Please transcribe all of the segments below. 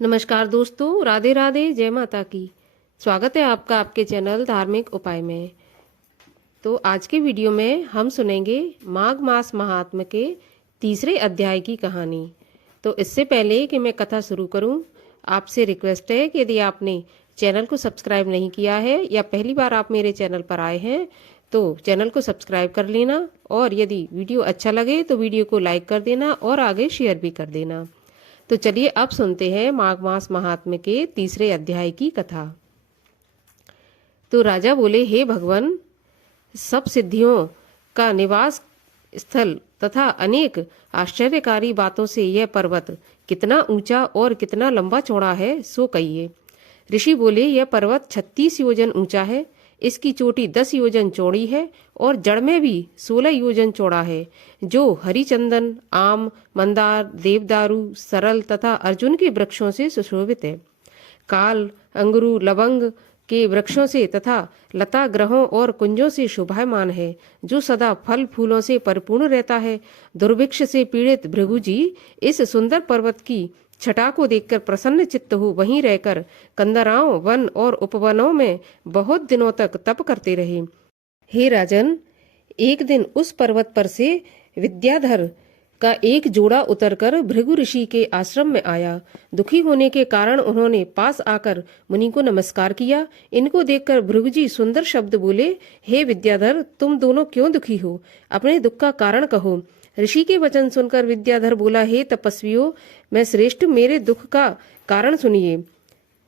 नमस्कार दोस्तों, राधे राधे, जय माता की। स्वागत है आपका आपके चैनल धार्मिक उपाय में। तो आज के वीडियो में हम सुनेंगे माघ मास महात्म्य के तीसरे अध्याय की कहानी। तो इससे पहले कि मैं कथा शुरू करूं, आपसे रिक्वेस्ट है कि यदि आपने चैनल को सब्सक्राइब नहीं किया है या पहली बार आप मेरे चैनल पर आए हैं तो चैनल को सब्सक्राइब कर लेना, और यदि वीडियो अच्छा लगे तो वीडियो को लाइक कर देना और आगे शेयर भी कर देना। तो चलिए अब सुनते हैं माघ मास महात्म्य के तीसरे अध्याय की कथा। तो राजा बोले, हे भगवान, सब सिद्धियों का निवास स्थल तथा अनेक आश्चर्यकारी बातों से यह पर्वत कितना ऊंचा और कितना लंबा चौड़ा है सो कहिए। ऋषि बोले, यह पर्वत 36 योजन ऊंचा है, इसकी चोटी 10 योजन चौड़ी है और जड़ में भी 16 योजन चौड़ा है, जो हरिचंदन, आम, मंदार, देवदारू, सरल तथा अर्जुन के वृक्षों से सुशोभित है। काल, अंगुरु, लवंग के वृक्षों से तथा लता ग्रहों और कुंजों से शोभायमान है, जो सदा फल फूलों से परिपूर्ण रहता है। दुर्भिक्ष से पीड़ित भृगु जी इस सुंदर पर्वत की छटा को देखकर प्रसन्न चित्त हो वहीं रहकर कंदराओं, वन और उपवनों में बहुत दिनों तक तप करते रहे। हे राजन, एक दिन उस पर्वत पर से विद्याधर का एक जोड़ा उतरकर भृगु ऋषि के आश्रम में आया। दुखी होने के कारण उन्होंने पास आकर मुनि को नमस्कार किया। इनको देखकर भृगु जी सुंदर शब्द बोले, हे विद्याधर, तुम दोनों क्यों दुखी हो? अपने दुख का कारण कहो। ऋषि के वचन सुनकर विद्याधर बोला, हे तपस्वियों, मैं श्रेष्ठ, मेरे दुख का कारण सुनिए।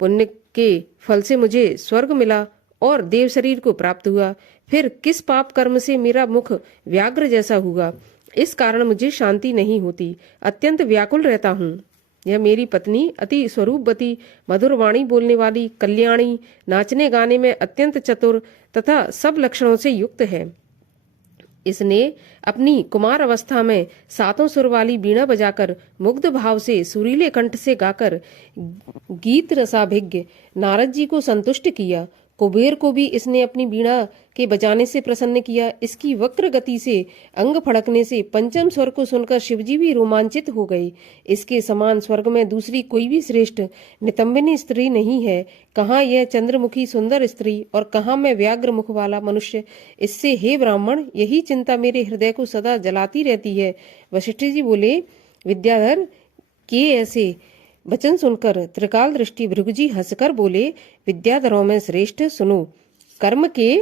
पुण्य के फल से मुझे स्वर्ग मिला और देव शरीर को प्राप्त हुआ। फिर किस पाप कर्म से मेरा मुख व्याघ्र जैसा हुआ? इस कारण मुझे शांति नहीं होती, अत्यंत व्याकुल रहता हूँ। यह मेरी पत्नी अति स्वरूपवती, मधुर वाणी बोलने वाली, कल्याणी, नाचने गाने में अत्यंत चतुर तथा सब लक्षणों से युक्त है। इसने अपनी कुमार अवस्था में सातों सुर वाली बीणा बजाकर मुग्ध भाव से सुरीले कंठ से गाकर गीत रसाभिज्ञ नारद जी को संतुष्ट किया। कुबेर को भी इसने अपनी बीणा के बजाने से प्रसन्न किया। इसकी वक्र गति से अंग फड़कने से पंचम स्वर को सुनकर शिवजी भी रोमांचित हो गए। इसके समान स्वर्ग में दूसरी कोई भी श्रेष्ठ नितंबिनी स्त्री नहीं है। कहाँ यह चंद्रमुखी सुंदर स्त्री और कहाँ मैं व्याघ्र मुख वाला मनुष्य। इससे हे ब्राह्मण, यही चिंता मेरे हृदय को सदा जलाती रहती है। वशिष्ठ जी बोले, विद्याधर के ऐसे वचन सुनकर त्रिकाल दृष्टि भृगुजी हंसकर बोले, विद्याधरों में श्रेष्ठ, सुनो। कर्म के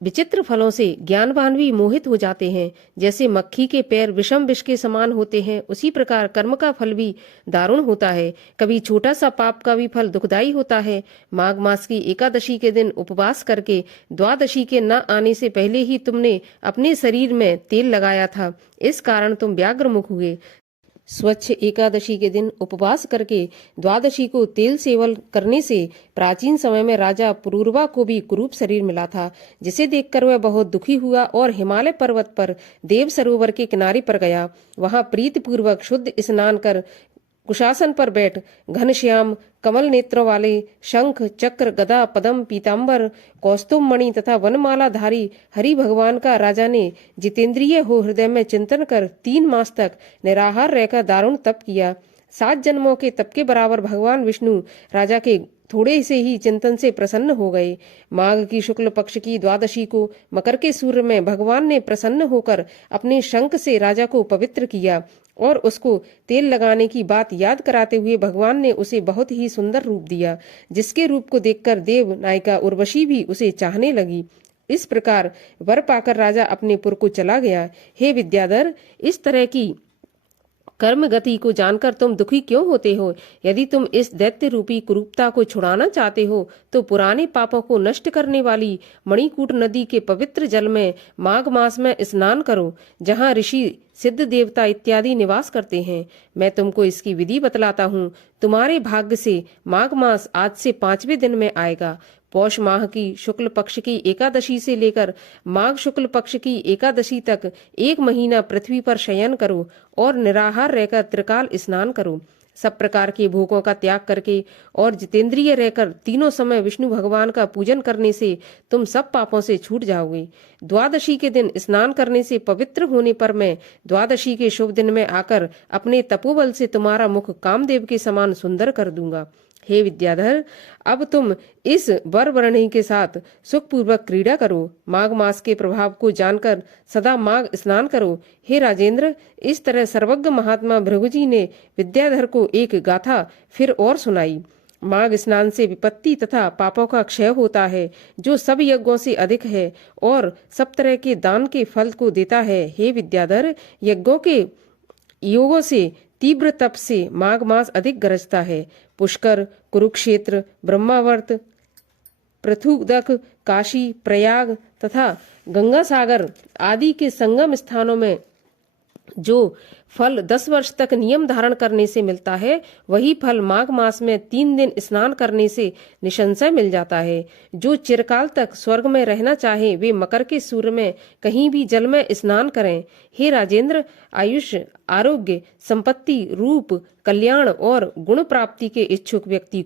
विचित्र फलों से ज्ञानवान भी मोहित हो जाते हैं। जैसे मक्खी के पैर विषम विष के समान होते हैं, उसी प्रकार कर्म का फल भी दारुण होता है। कभी छोटा सा पाप का भी फल दुखदायी होता है। माघ मास की एकादशी के दिन उपवास करके द्वादशी के न आने से पहले ही तुमने अपने शरीर में तेल लगाया था, इस कारण तुम व्याघ्र मुख हुए। स्वच्छ एकादशी के दिन उपवास करके द्वादशी को तेल सेवन करने से प्राचीन समय में राजा पुरूरवा को भी कुरूप शरीर मिला था, जिसे देखकर वह बहुत दुखी हुआ और हिमालय पर्वत पर देव सरोवर के किनारे पर गया। वहां प्रीतिपूर्वक शुद्ध स्नान कर कुशासन पर बैठ घनश्याम कमल नेत्रों वाले शंख, चक्र, गदा, पदम, पीतांबर, कौस्तुभ मणि तथा वनमाला धारी हरि भगवान का राजा ने जितेंद्रिय हो हृदय में चिंतन कर 3 मास तक निराहार रहकर दारुण तप किया। 7 जन्मों के तप के बराबर भगवान विष्णु राजा के थोड़े से ही चिंतन से प्रसन्न हो गए। माघ की शुक्ल पक्ष की द्वादशी को मकर के सूर्य में भगवान ने प्रसन्न होकर अपने शंख से राजा को पवित्र किया और उसको तेल लगाने की बात याद कराते हुए भगवान ने उसे बहुत ही सुंदर रूप दिया, जिसके रूप को देखकर देव नायिका उर्वशी भी उसे चाहने लगी। इस प्रकार वर पाकर राजा अपने पुर को चला गया। हे विद्याधर, इस तरह की कर्म गति को जानकर तुम दुखी क्यों होते हो? यदि तुम इस दैत्य रूपी कुरूपता को छुड़ाना चाहते हो तो पुराने पापों को नष्ट करने वाली मणिकूट नदी के पवित्र जल में माघ मास में स्नान करो, जहाँ ऋषि, सिद्ध देवता इत्यादि निवास करते हैं। मैं तुमको इसकी विधि बतलाता हूँ। तुम्हारे भाग्य से माघ मास आज से 5वें दिन में आएगा। पौष माह की शुक्ल पक्ष की एकादशी से लेकर माघ शुक्ल पक्ष की एकादशी तक 1 महीना पृथ्वी पर शयन करो और निराहार रहकर त्रिकाल स्नान करो। सब प्रकार के भोगों का त्याग करके और जितेंद्रिय रहकर तीनों समय विष्णु भगवान का पूजन करने से तुम सब पापों से छूट जाओगे। द्वादशी के दिन स्नान करने से पवित्र होने पर मैं द्वादशी के शुभ दिन में आकर अपने तपोबल से तुम्हारा मुख कामदेव के समान सुंदर कर दूंगा। हे विद्याधर, अब तुम इस वर वर्णी के साथ सुखपूर्वक क्रीड़ा करो। माघ मास के प्रभाव को जानकर सदा माघ स्नान करो। हे राजेंद्र, इस तरह सर्वज्ञ महात्मा भृगुजी ने विद्याधर को एक गाथा फिर और सुनाई। माघ स्नान से विपत्ति तथा पापों का क्षय होता है, जो सब यज्ञों से अधिक है और सब तरह के दान के फल को देता है। हे विद्याधर, यज्ञों के योगों से तीव्र तप से माघ मास अधिक गरजता है। पुष्कर, कुरुक्षेत्र, ब्रह्मावर्त, पृथुदक, काशी, प्रयाग तथा गंगा सागर आदि के संगम स्थानों में जो फल 10 वर्ष तक नियम धारण करने से मिलता है, वही फल माघ मास में 3 दिन स्नान करने से निसंशय मिल जाता है। जो चिरकाल तक स्वर्ग में रहना चाहे, वे मकर के सूर्य में कहीं भी जल में स्नान करें। हे राजेंद्र, आयुष, आरोग्य, संपत्ति, रूप, कल्याण और गुण प्राप्ति के इच्छुक व्यक्ति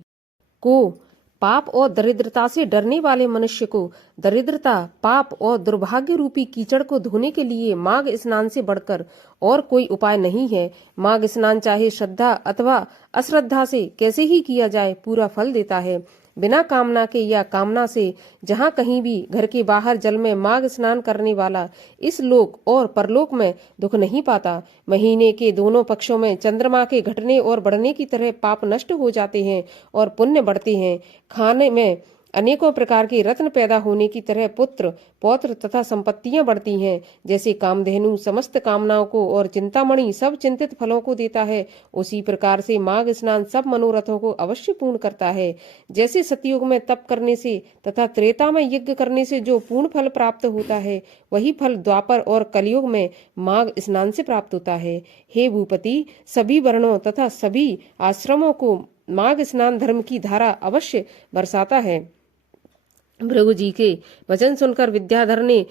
को, पाप और दरिद्रता से डरने वाले मनुष्य को दरिद्रता, पाप और दुर्भाग्य रूपी कीचड़ को धोने के लिए माघ स्नान से बढ़कर और कोई उपाय नहीं है। माघ स्नान चाहे श्रद्धा अथवा अश्रद्धा से कैसे ही किया जाए, पूरा फल देता है। बिना कामना के या कामना से जहाँ कहीं भी घर के बाहर जल में माघ स्नान करने वाला इस लोक और परलोक में दुख नहीं पाता। महीने के दोनों पक्षों में चंद्रमा के घटने और बढ़ने की तरह पाप नष्ट हो जाते हैं और पुण्य बढ़ते हैं। खाने में अनेकों प्रकार के रत्न पैदा होने की तरह पुत्र, पौत्र तथा संपत्तियां बढ़ती हैं। जैसे कामधेनु समस्त कामनाओं को और चिंतामणि सब चिंतित फलों को देता है, उसी प्रकार से माघ स्नान सब मनोरथों को अवश्य पूर्ण करता है। जैसे सतयुग में तप करने से तथा त्रेता में यज्ञ करने से जो पूर्ण फल प्राप्त होता है, वही फल द्वापर और कलयुग में माघ स्नान से प्राप्त होता है। हे भूपति, सभी वर्णों तथा सभी आश्रमों को माघ स्नान धर्म की धारा अवश्य बरसाता है। भृगु जी के वचन सुनकर विद्याधर ने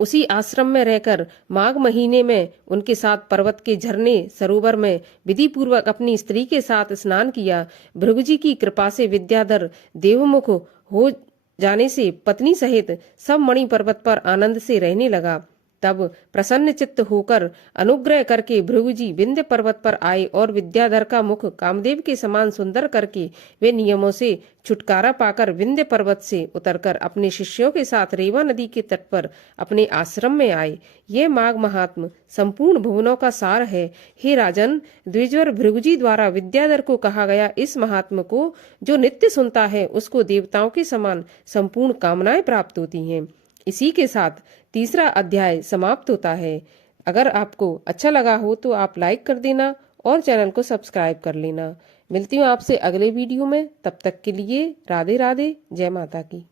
उसी आश्रम में रहकर माघ महीने में उनके साथ पर्वत के झरने सरोवर में विधि पूर्वक अपनी स्त्री के साथ स्नान किया। भृगु जी की कृपा से विद्याधर देवमुख हो जाने से पत्नी सहित सब मणि पर्वत पर आनंद से रहने लगा। तब प्रसन्न चित्त होकर अनुग्रह करके भृगु जी विंध्य पर्वत पर आए और विद्याधर का मुख कामदेव के समान सुंदर करके वे नियमों से छुटकारा पाकर विंध्य पर्वत से उतरकर अपने शिष्यों के साथ रेवा नदी के तट पर अपने आश्रम में आए। ये माघ महात्म संपूर्ण भुवनों का सार है। हे राजन, द्विजवर भृगुजी द्वारा विद्याधर को कहा गया इस महात्म को जो नित्य सुनता है, उसको देवताओं के समान संपूर्ण कामनाएं प्राप्त होती हैं। इसी के साथ तीसरा अध्याय समाप्त होता है। अगर आपको अच्छा लगा हो तो आप लाइक कर देना और चैनल को सब्सक्राइब कर लेना। मिलती हूँ आपसे अगले वीडियो में, तब तक के लिए राधे राधे, जय माता की।